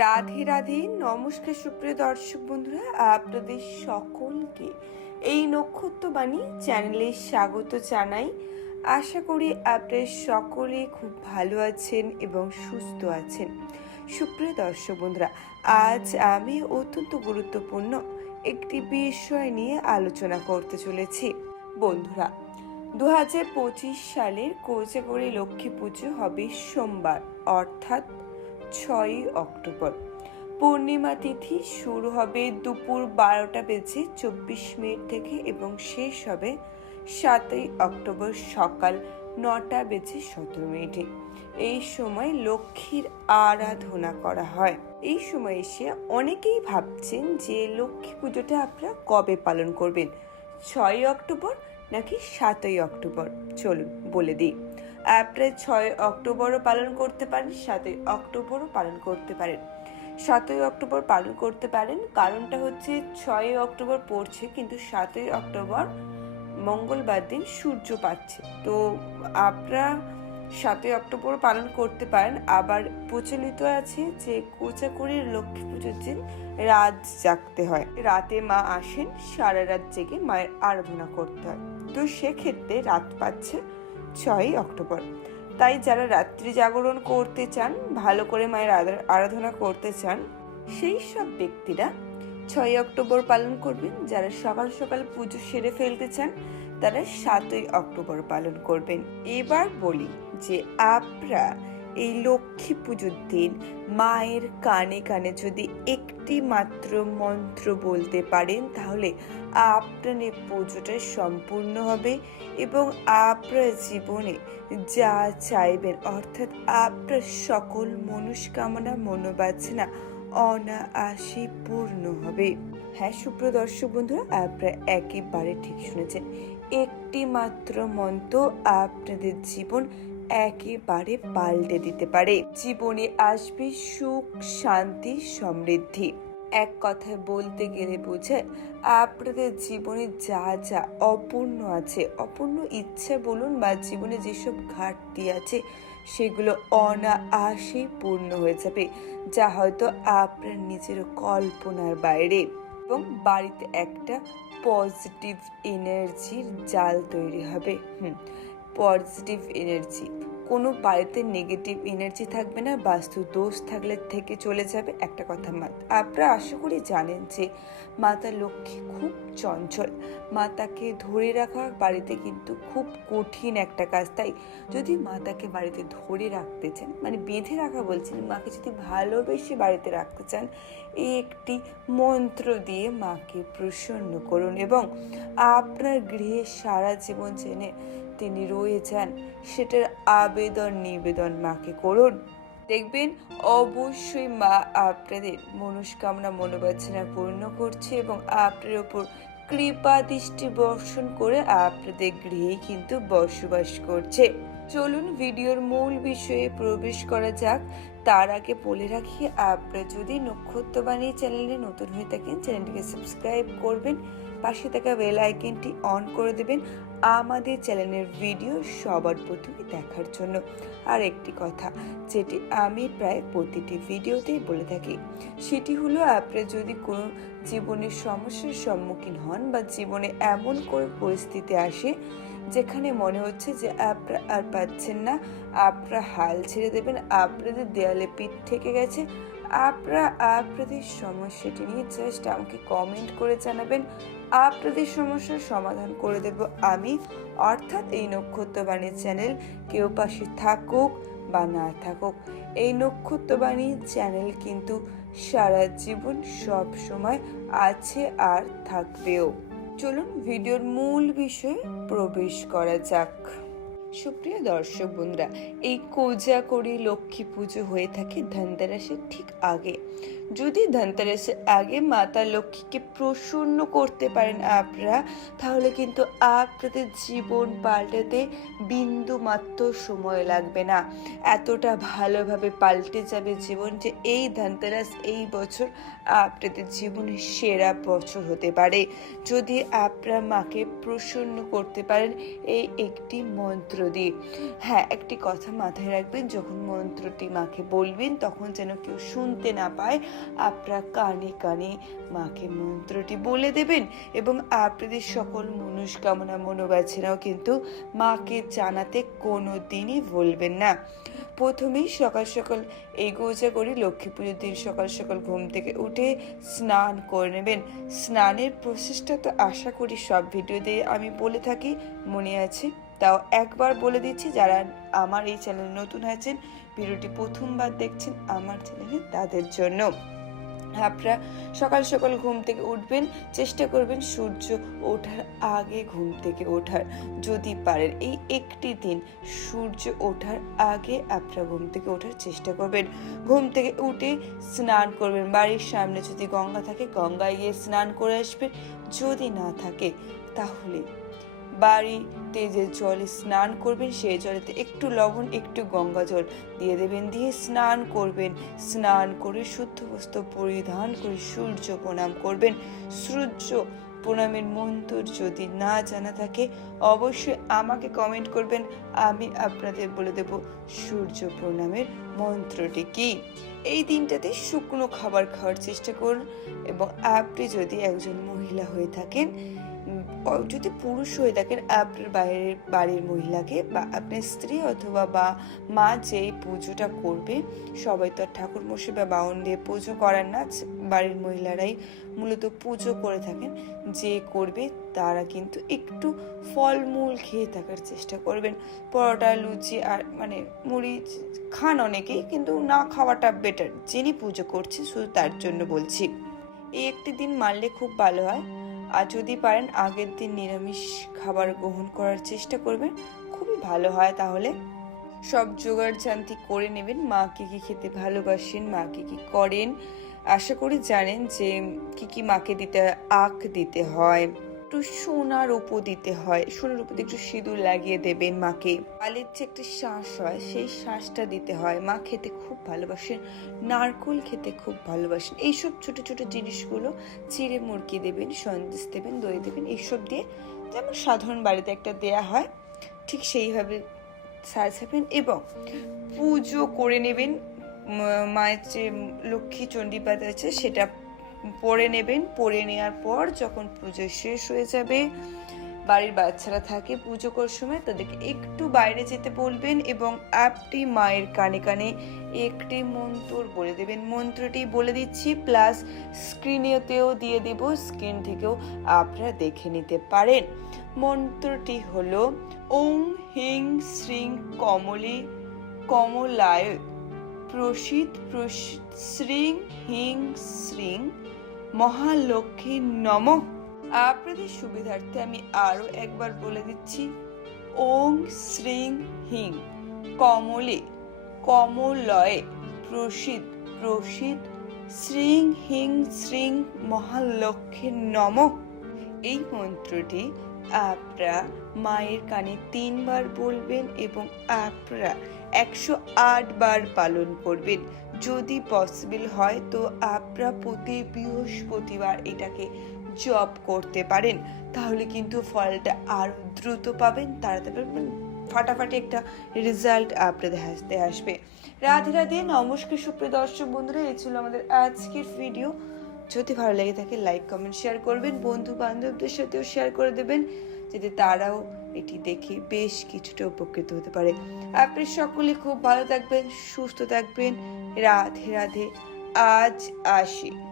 রাধে রাধে, নমস্কার সুপ্রিয় দর্শক বন্ধুরা, আপনাদের সকলকে এই নক্ষত্রবাণী চ্যানেলে স্বাগত জানাই। আশা করি আপনারা সকলে খুব ভালো আছেন এবং সুস্থ আছেন। সুপ্রিয় দর্শক বন্ধুরা, আজ আমি অত্যন্ত গুরুত্বপূর্ণ একটি বিষয় নিয়ে আলোচনা করতে চলেছি। বন্ধুরা দু হাজার পঁচিশ সালের কোচেগড়ে লক্ষ্মী পুজো হবে সোমবার, অর্থাৎ ছয়ই অক্টোবর। পূর্ণিমা তিথি শুরু হবে দুপুর বারোটা বেজে চব্বিশ মিনিট থেকে এবং শেষ হবে সাতই অক্টোবর সকাল নটা বেজে সতেরো মিনিটে। এই সময় লক্ষ্মীর আরাধনা করা হয়। এই সময় এসে অনেকেই ভাবছেন যে লক্ষ্মী পুজোটা আপনারা কবে পালন করবেন? ছয়ই অক্টোবর নাকি সাতই অক্টোবর? চলুন বলে দিই। আপনারা ছয় অক্টোবরও পালন করতে পারেন, সাতই অক্টোবরও পালন করতে পারেন। সাতই অক্টোবর পালন করতে পারেন, কারণটা হচ্ছে ছয়ই অক্টোবর পড়ছে, কিন্তু সাতই অক্টোবর মঙ্গলবার দিন সূর্য পাচ্ছে। তো আপনারা সাতই অক্টোবর পালন করতে পারেন। আবার প্রচলিত আছে যে কোচাকুড়ির লক্ষ্মী পুজোর দিন রাত জাগতে হয়। রাতে মা আসেন, সারা রাত জেগে মায়ের আরাধনা করতে হয়। তো সেক্ষেত্রে রাত পাচ্ছে ছয়ই অক্টোবর। তাই যারা রাত্রি জাগরণ করতে চান, ভালো করে মায়ের আরা- আরাধনা করতে চান, সেই সব ব্যক্তিরা ছয় অক্টোবর পালন করবেন। যারা সকাল সকাল পুজো সেরে ফেলতে চান, তারা সাতই অক্টোবর পালন করবেন। এবার বলি যে, আপনারা এই লক্ষ্মী পুজোর দিন মায়ের কানে কানে যদি একটি মাত্র মন্ত্র বলতে পারেন, তাহলে আপনার এই পুজোটা সম্পূর্ণ হবে এবং আপনার জীবনে যা চাইবেন, অর্থাৎ আপনার সকল মনস্কামনা মনোবাসনা অনায়াসে পূর্ণ হবে। হ্যাঁ সুপ্রিয় দর্শক বন্ধুরা, আপনারা একেবারে ঠিক শুনেছেন। একটি মাত্র মন্ত্র আপনাদের জীবন একেবারে পাল্টে দিতে পারে। জীবনে আসবে সুখ, শান্তি, সমৃদ্ধি। এক কথায় বলতে গেলে বোঝায়, আপনাদের জীবনে যা যা অপূর্ণ আছে, অপূর্ণ ইচ্ছে বলুন বা জীবনে যেসব ঘাটতি আছে, সেগুলো অনায়াসেই পূর্ণ হয়ে যাবে, যা হয়তো আপনার নিজের কল্পনার বাইরে। এবং বাড়িতে একটা পজিটিভ এনার্জির জাল তৈরি হবে। হুম পজিটিভ এনার্জি কোনো বাড়িতে নেগেটিভ এনার্জি থাকবে না, বাস্তু দোষ থাকলে থেকে চলে যাবে। একটা কথা মাত আপনারা আশা করি জানেন যে মাতা লক্ষ্মী খুব চঞ্চল। মাতাকে ধরে রাখা বাড়িতে কিন্তু খুব কঠিন একটা কাজ। তাই যদি মাতাকে বাড়িতে ধরে রাখতে চান মানে বেঁধে রাখা বলছেন মাকে যদি ভালোবেসে বাড়িতে রাখতে চান এই একটি মন্ত্র দিয়ে মাকে প্রসন্ন করুন এবং আপনার গৃহে সারা জীবন জেনে তিনি রয়ে যান সেটার আবেদন নিবেদন মাকে করুন। দেখবেন অবশ্যই মা আপনাদের মনস্কামনা মনোবাসনা পূর্ণ করছে এবং আপনার ওপর কৃপা দৃষ্টি বর্ষণ করে আপনাদের গৃহে কিন্তু বসবাস করছে। চলুন ভিডিওর মূল বিষয়ে প্রবেশ করা যাক। তার আগে বলে রাখি, আপনারা যদি নক্ষত্র নক্ষত্রবাণী চ্যানেলে নতুন হয়ে থাকেন, চ্যানেলটিকে সাবস্ক্রাইব করবেন, পাশে থাকা বেল আইকনটি অন করে দেবেন আমাদের চ্যানেলের ভিডিও সবার প্রথমে দেখার জন্য। আর একটি কথা, যেটি আমি প্রায় প্রতিটি ভিডিওতেই বলে থাকি, সেটি হলো আপনারা যদি কোনো জীবনের সমস্যার সম্মুখীন হন বা জীবনে এমন কোনো পরিস্থিতি আসে যেখানে মনে হচ্ছে যে আপনারা আর পাচ্ছেন না। আপনারা হাল ছেড়ে দেবেন, আপনাদের দেয়ালে পিঠ থেকে গেছে। আপনারা আপনাদের সমস্যাটি নিয়ে জাস্ট আমাকে কমেন্ট করে জানাবেন। আপনাদের সমস্যার সমাধান করে দেব আমি। অর্থাৎ এই নক্ষত্রবাণী চ্যানেল কেউ পাশে থাকুক বা না থাকুক, এই নক্ষত্রবাণী চ্যানেল কিন্তু সারা জীবন সব সময় আছে আর থাকবেও। চলুন ভিডিওর মূল বিষয়ে প্রবেশ করা যাক। সুপ্রিয় দর্শক বন্ধুরা, এই কোজাকড়ি লক্ষ্মী পুজো হয়ে থাকে ধনতেরাসের ঠিক আগে। যদি ধনতেরাসের আগে মাতা লক্ষ্মীকে প্রসন্ন করতে পারেন আপনারা, তাহলে কিন্তু আপনাদের জীবন পাল্টাতে বিন্দু মাত্র সময় লাগবে না। এতটা ভালোভাবে পাল্টে যাবে জীবন যে এই ধনতেরাস এই বছর আপনাদের জীবনের সেরা বছর হতে পারে। যদি আপনারা মাকে প্রসন্ন করতে পারেন, এই একটি মন্ত্র দিয়ে। হ্যাঁ একটি কথা মাথায় রাখবেন, যখন মন্ত্রটি মাকে বলবেন, তখন যেন কেউ শুনতে না পায়। আপনারা কানে কানে মাকে মন্ত্রটি বলে দেবেন এবং আপনাদের সকল মনস্কামনা মনোবাঞ্ছনাও কিন্তু মাকে জানাতে কোনো দিনই বলবেন না। প্রথমেই সকাল সকাল এই গোজা করে লক্ষ্মী পুজোর দিন সকাল সকাল ঘুম থেকে উঠে স্নান করে নেবেন। স্নানের প্রসেসটা তো আশা করি সব ভিডিওতে আমি বলে থাকি, মনে আছে? তাও একবার বলে দিচ্ছি, যারা আমার এই চ্যানেলে নতুন আছেন ভিডিওটি প্রথমবার দেখছেন আমার চ্যানেলে তাদের জন্য। আপনারা সকাল সকাল ঘুম থেকে উঠবেন, চেষ্টা করবেন সূর্য ওঠার আগে ঘুম থেকে ওঠার। যদি পারেন, এই একটি দিন সূর্য ওঠার আগে আপনারা ঘুম থেকে ওঠার চেষ্টা করবেন। ঘুম থেকে উঠে স্নান করবেন। বাড়ির সামনে যদি গঙ্গা থাকে, গঙ্গায় গিয়ে স্নান করে আসবেন। যদি না থাকে, তাহলে বাড়িতে যে জলে স্নান করবেন সেই জলেতে একটু লবণ, একটু গঙ্গা জল দিয়ে দেবেন, দিয়ে স্নান করবেন। স্নান করে শুদ্ধ বস্ত্র পরিধান করে সূর্য প্রণাম করবেন। সূর্য প্রণামের মন্ত্র যদি না জানা থাকে, অবশ্যই আমাকে কমেন্ট করবেন। আমি আপনাদের বলে দেব সূর্য প্রণামের মন্ত্রটি কি? এই দিনটাতে শুকনো খাবার খাওয়ার চেষ্টা করুন এবং আপনি যদি একজন মহিলা হয়ে থাকেন যদি পুরুষ হয়ে থাকেন, আপনার বাইরের বাড়ির মহিলাকে বা আপনার স্ত্রী অথবা বা মা যেই পুজোটা করবে, সবাই তো আর ঠাকুর মশাই বা বাউন দিয়ে পুজো করার না বাড়ির মহিলারাই মূলত পুজো করে থাকেন, যে করবে তারা কিন্তু একটু ফলমূল খেয়ে থাকার চেষ্টা করবেন। পরোটা, লুচি আর মানে মুড়ি খান অনেকেই, কিন্তু না খাওয়াটা বেটার যিনি পুজো করছে, শুধু তার জন্য বলছি। এই একটি দিন মারলে খুব ভালো হয়। আর যদি পারেন আগের দিন নিরামিষ খাবার গ্রহণ করার চেষ্টা করবেন। খুবই ভালো হয় তাহলে। সব জোগাড় জান্তি করে নেবেন। মা কী কী খেতে ভালোবাসেন, মা কী কী করেন। আশা করি জানেন যে কী কী মাকে দিতে, আখ দিতে হয়। একটু সোনার উপো দিতে হয়। সোনার উপর একটু সিঁদুর লাগিয়ে দেবেন মাকে। পালের যে একটা শ্বাস হয়, সেই শ্বাসটা দিতে হয়। মা খেতে খুব ভালোবাসেন, নারকোল খেতে খুব ভালোবাসেন। এইসব ছোট ছোট জিনিসগুলো চিড়ে মুরগি দেবেন, সন্দেশ দেবেন, দই দেবেন, এইসব দিয়ে যেমন সাধারণ বাড়িতে একটা দেয়া হয়, ঠিক সেইভাবে সাজাবেন এবং পুজো করে নেবেন। মায়ের যে লক্ষ্মী চণ্ডীপাত আছে, সেটা পড়ে নেবেন। পরে নেওয়ার পর যখন পুজো শেষ হয়ে যাবে, বাড়ির বাচ্চারা থাকে পুজো করার সময়, তাদেরকে একটু বাইরে যেতে বলবেন এবং আপনি মায়ের কানে কানে একটি মন্ত্র বলে দেবেন। মন্ত্রটি বলে দিচ্ছি প্লাস স্ক্রিনেতেও দিয়ে দেব স্ক্রিন থেকেও আপনারা দেখে নিতে পারেন। মন্ত্রটি হলো, ওং হিং শ্রিং কমলে কমলায় প্রসিদ প্রসিদ শ্রিং হিং শ্রিং মহালক্ষ্মী নম। আপনাদের সুবিধার্থে আমি আরও একবার বলে দিচ্ছি, ওং শ্রিং হিং, কমলে, কমলয়ে প্রসিদ প্রসিদ শ্রিং হিং শ্রিং মহালক্ষ্মী নম। এই মন্ত্রটি আপনারা মায়ের কানে তিনবার বলবেন এবং আপনারা একশো আট বার পালন করবেন। যদি পসিবল হয় তো আপনারা প্রতি বৃহস্পতিবার এটাকে জব করতে পারেন। তাহলে কিন্তু ফলটা আরও দ্রুত পাবেন, তাড়াতাড়ি। ফাটাফাটি একটা রেজাল্ট আপনাদের হাসতে আসবে। রাধে রাধে, নমস্কার সুপ্রিয় দর্শক বন্ধুরা, এই ছিল আমাদের আজকের ভিডিও যদি ভালো লেগে থাকে লাইক কমেন্ট শেয়ার করবেন বন্ধু বান্ধবদের সাথেও শেয়ার করে দেবেন। যাতে তারাও এটি দেখে বেশ কিছুটা উপকৃত হতে পারে। আপনি সকলে খুব ভালো থাকবেন, সুস্থ থাকবেন। রাধে রাধে। আজ আসি।